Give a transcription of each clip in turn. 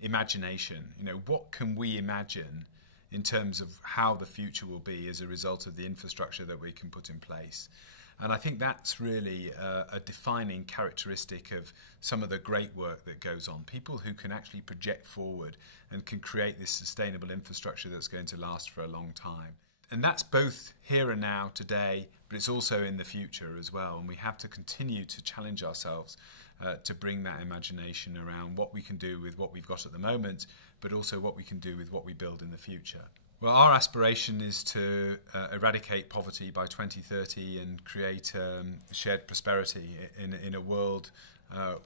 imagination. What can we imagine in terms of how the future will be as a result of the infrastructure that we can put in place? And I think that's really a defining characteristic of some of the great work that goes on. People who can actually project forward and can create this sustainable infrastructure that's going to last for a long time. And that's both here and now, today, but it's also in the future as well. And we have to continue to challenge ourselves to bring that imagination around what we can do with what we've got at the moment, but also what we can do with what we build in the future. Well, our aspiration is to eradicate poverty by 2030 and create shared prosperity in a world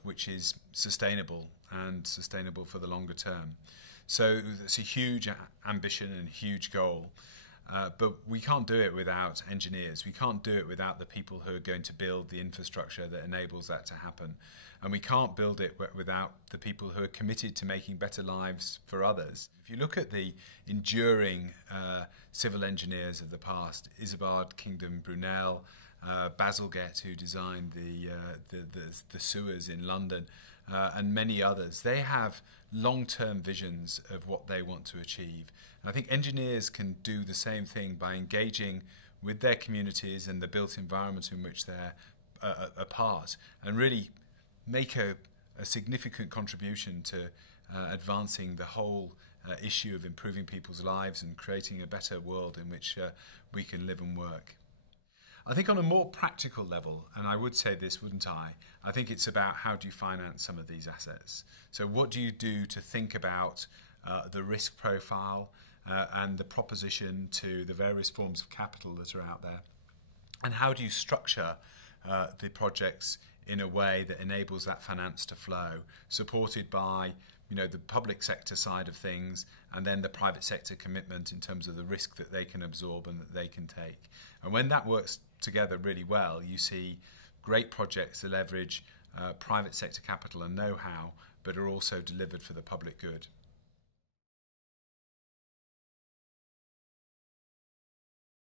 which is sustainable and sustainable for the longer term. So it's a huge ambition and huge goal. But we can't do it without engineers. We can't do it without the people who are going to build the infrastructure that enables that to happen. And we can't build it without the people who are committed to making better lives for others. If you look at the enduring civil engineers of the past, Isambard Kingdom Brunel, Bazalgette, who designed the sewers in London, and many others, they have long-term visions of what they want to achieve. And I think engineers can do the same thing by engaging with their communities and the built environment in which they're a part, and really make a significant contribution to advancing the whole issue of improving people's lives and creating a better world in which we can live and work. I think on a more practical level, and I would say this, wouldn't I? I think it's about how do you finance some of these assets. So what do you do to think about the risk profile and the proposition to the various forms of capital that are out there? And how do you structure the projects in a way that enables that finance to flow, supported by the public sector side of things, and then the private sector commitment in terms of the risk that they can absorb and that they can take. And when that works together really well, you see great projects that leverage private sector capital and know-how, but are also delivered for the public good.